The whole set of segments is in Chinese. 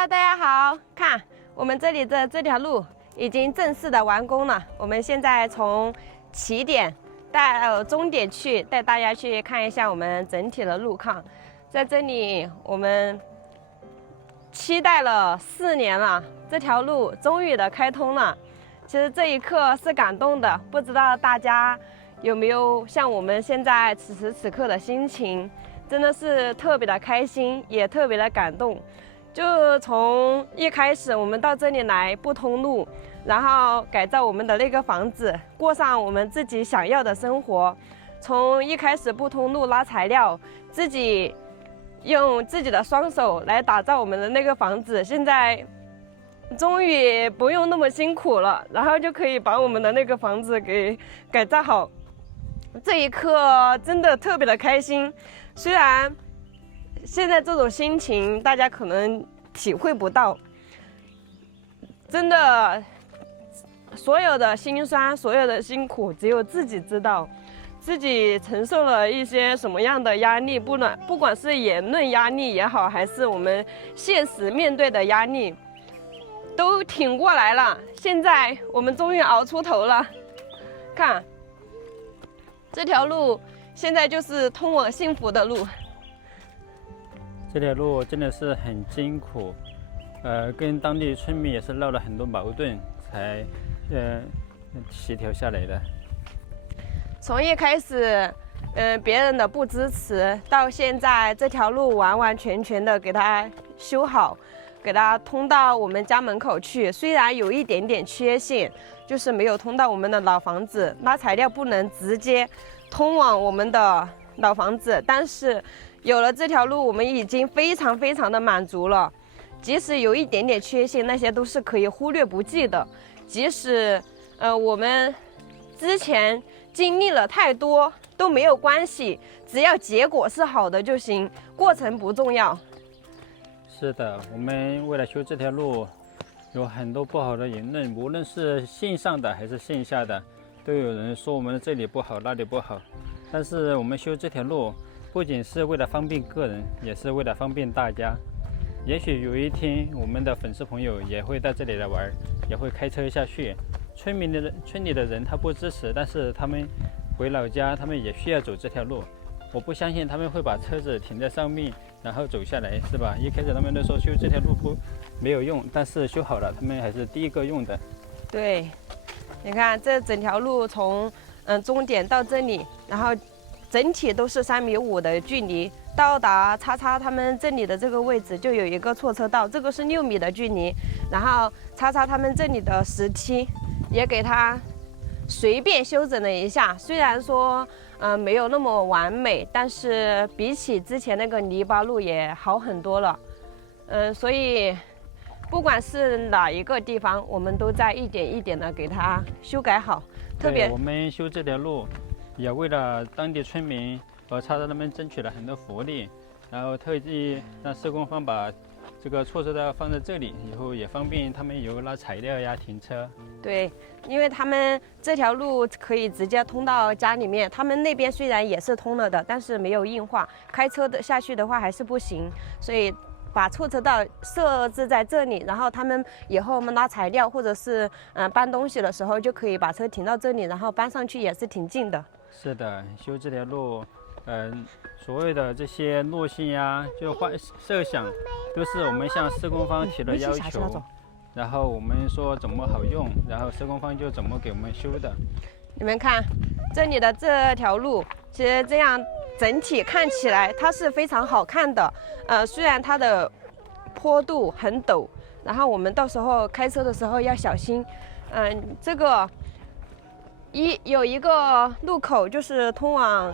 Hello， 大家好！看我们这里的这条路已经正式的完工了。我们现在从起点到终点去，带大家去看一下我们整体的路况。在这里，我们期待了4年了，这条路终于的开通了。其实这一刻是感动的，不知道大家有没有像我们现在此时此刻的心情？真的是特别的开心，也特别的感动。就从一开始我们到这里来不通路，然后改造我们的那个房子，过上我们自己想要的生活。从一开始不通路拉材料，自己用自己的双手来打造我们的那个房子，现在终于不用那么辛苦了，然后就可以把我们的那个房子给改造好。这一刻真的特别的开心，虽然现在这种心情大家可能体会不到，真的所有的辛酸，所有的辛苦只有自己知道，自己承受了一些什么样的压力，不管是言论压力也好，还是我们现实面对的压力，都挺过来了。现在我们终于熬出头了，看这条路现在就是通往幸福的路。这条路真的是很辛苦，跟当地村民也是闹了很多矛盾，才协调下来的。从一开始，别人的不支持，到现在这条路完完全全的给它修好，给它通到我们家门口去。虽然有一点点缺陷，就是没有通到我们的老房子，拉材料不能直接通往我们的老房子，但是有了这条路，我们已经非常非常的满足了。即使有一点点缺陷，那些都是可以忽略不计的。即使我们之前经历了太多都没有关系，只要结果是好的就行，过程不重要。是的，我们为了修这条路，有很多不好的言论，无论是线上的还是线下的，都有人说我们这里不好，那里不好。但是我们修这条路，不仅是为了方便个人，也是为了方便大家。也许有一天，我们的粉丝朋友也会到这里来玩，也会开车下去。村里的人他不支持，但是他们回老家，他们也需要走这条路。我不相信他们会把车子停在上面，然后走下来，是吧？一开始他们都说修这条路没有用，但是修好了，他们还是第一个用的。对，你看这整条路从终点到这里，然后整体都是3.5米的距离，到达叉叉他们这里的这个位置就有一个错车道，这个是6米的距离，然后叉叉他们这里的石梯也给它随便修整了一下，虽然说没有那么完美，但是比起之前那个泥巴路也好很多了。所以不管是哪一个地方，我们都在一点一点的给它修改好。特别我们修这条路，也为了当地村民和叉叉他们争取了很多福利，然后特地让施工方把这个错车道放在这里，以后也方便他们有拉材料呀、停车。对，因为他们这条路可以直接通到家里面，他们那边虽然也是通了的，但是没有硬化，开车的下去的话还是不行，所以把错车道设置在这里，然后他们以后我们拉材料或者是搬东西的时候，就可以把车停到这里，然后搬上去也是挺近的。是的，修这条路，所谓的这些路线呀，就设想，都是我们向施工方提了要求，然后我们说怎么好用，然后施工方就怎么给我们修的。你们看，这里的这条路，其实这样整体看起来它是非常好看的。虽然它的坡度很陡，然后我们到时候开车的时候要小心。这个有一个路口就是通往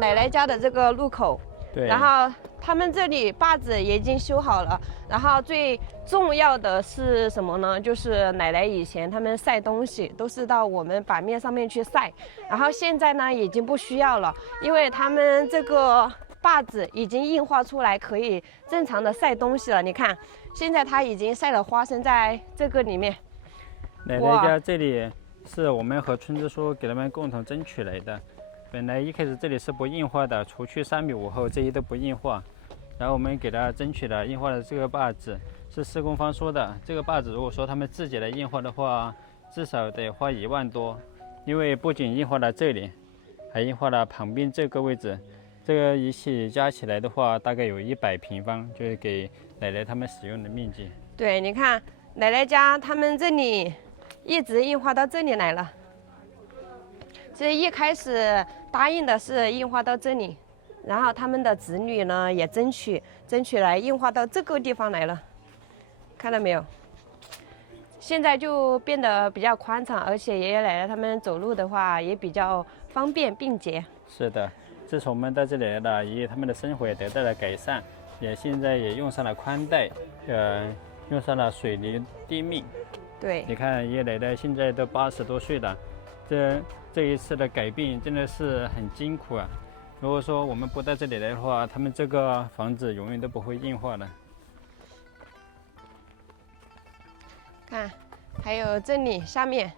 奶奶家的这个路口，对，然后他们这里坝子也已经修好了，然后最重要的是什么呢？就是奶奶以前他们晒东西都是到我们板面上面去晒，然后现在呢已经不需要了，因为他们这个坝子已经硬化出来，可以正常的晒东西了。你看，现在它已经晒了花生在这个里面。奶奶家这里是我们和村支书给他们共同争取来的。本来一开始这里是不硬化的，除去3.5米后，这些都不硬化。然后我们给它争取了硬化的这个坝子，是施工方说的。这个坝子如果说他们自己来硬化的话，至少得花1万多，因为不仅硬化了这里，还硬化了旁边这个位置。这个一起加起来的话，大概有100平方，就是给奶奶他们使用的面积。对，你看奶奶家他们这里一直硬化到这里来了。其实一开始答应的是硬化到这里，然后他们的子女呢也争取来硬化到这个地方来了，看到没有？现在就变得比较宽敞，而且爷爷奶奶他们走路的话也比较方便便捷。是的，自从我们到这里来了，爷爷他们的生活也得到了改善，现在也用上了宽带，用上了水泥地面。对，你看爷爷奶奶现在都80多岁了，这一次的改变真的是很艰苦啊！如果说我们不到这里来的话，他们这个房子永远都不会硬化的。看，还有这里下面，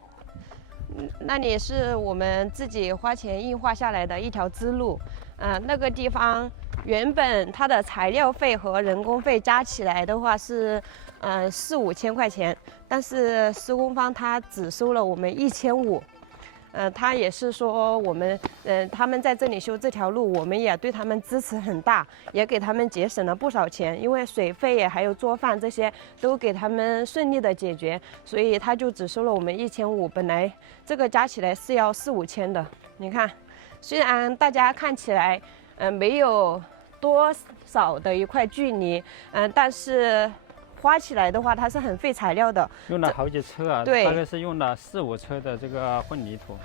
那里是我们自己花钱硬化下来的一条支路。那个地方原本它的材料费和人工费加起来的话是4、5千块钱，但是施工方他只收了我们1500。他也是说我们，他们在这里修这条路，我们也对他们支持很大，也给他们节省了不少钱，因为水费还有做饭这些都给他们顺利的解决，所以他就只收了我们1500，本来这个加起来是要4、5千的。你看，虽然大家看起来，没有多少的一块距离，但是花起来的话，它是很费材料的，用了好几车啊，对，大概是用了4、5车的这个混凝土。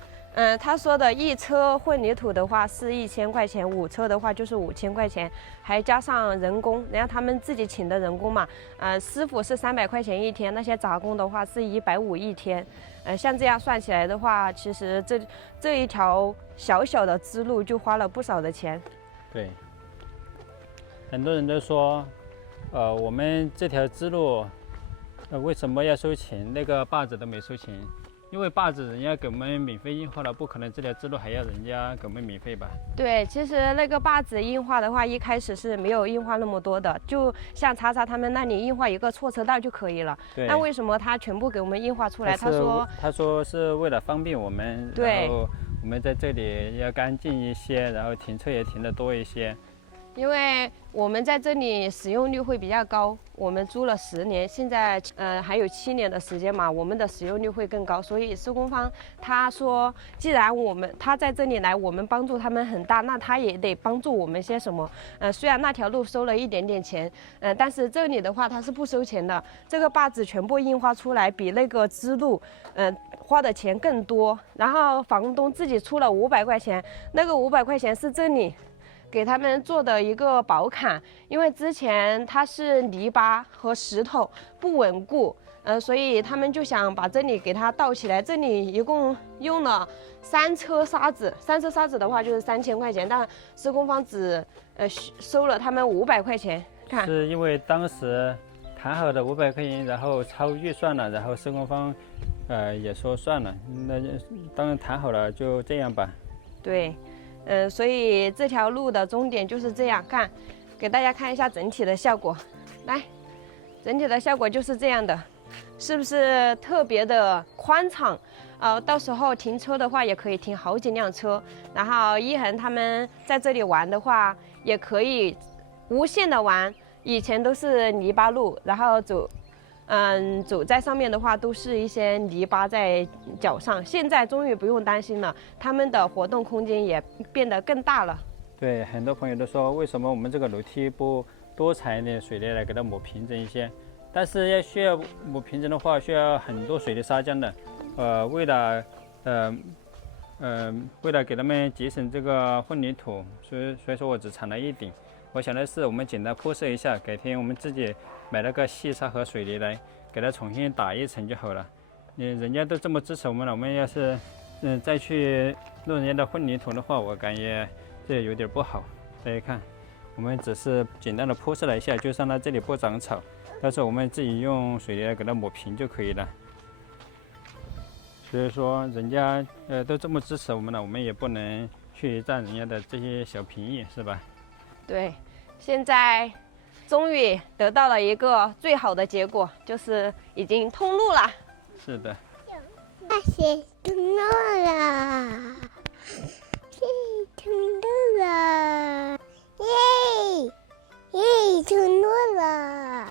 他说的一车混凝土的话是1000块钱，5车的话就是5000块钱，还加上人工，然后他们自己请的人工嘛，师傅是300块钱一天，那些杂工的话是150一天，像这样算起来的话，其实这一条小小的支路就花了不少的钱。对，很多人都说，我们这条支路，为什么要收钱？那个坝子都没收钱。因为坝子人家给我们免费硬化了，不可能这条支路还要人家给我们免费吧？对，其实那个坝子硬化的话，一开始是没有硬化那么多的，就像查查他们那里硬化一个错车道就可以了。那为什么他全部给我们硬化出来？他说是为了方便我们，然后我们在这里要干净一些，然后停车也停得多一些。因为我们在这里使用率会比较高，我们租了10年，现在还有7年的时间嘛，我们的使用率会更高，所以施工方他说，既然他在这里来，我们帮助他们很大，那他也得帮助我们些什么？虽然那条路收了一点点钱，但是这里的话他是不收钱的，这个坝子全部硬化出来比那个支路，花的钱更多，然后房东自己出了500块钱，那个500块钱是这里给他们做的一个保坎，因为之前它是泥巴和石头不稳固，所以他们就想把这里给它倒起来。这里一共用了3车沙子，3车沙子的话就是3000块钱，但施工方只收了他们500块钱。看，是因为当时谈好的500块钱，然后超预算了，然后施工方也说算了，那当然谈好了就这样吧。对。所以这条路的终点就是这样。看，给大家看一下整体的效果。来，整体的效果就是这样的，是不是特别的宽敞？到时候停车的话也可以停好几辆车，然后一恒他们在这里玩的话也可以无限的玩。以前都是泥巴路，然后走在上面的话都是一些泥巴在脚上，现在终于不用担心了，他们的活动空间也变得更大了。对，很多朋友都说为什么我们这个楼梯不多踩一点水泥来给它抹平整一些，但是需要抹平整的话需要很多水泥砂浆的，为了给他们节省这个混凝土，所以说我只铲了一顶。我想的是我们简单铺设一下，改天我们自己买那个细沙和水泥来给它重新打一层就好了。人家都这么支持我们了，我们要是再去弄人家的混凝土的话，我感觉这有点不好。大家看，我们只是简单的铺设了一下，就让它这里不长草，到时候我们自己用水泥来给它抹平就可以了。所以说人家都这么支持我们了，我们也不能去占人家的这些小便宜，是吧？对，现在终于得到了一个最好的结果，就是已经通路了。是的。大学通路了，通路了，耶耶，通路了。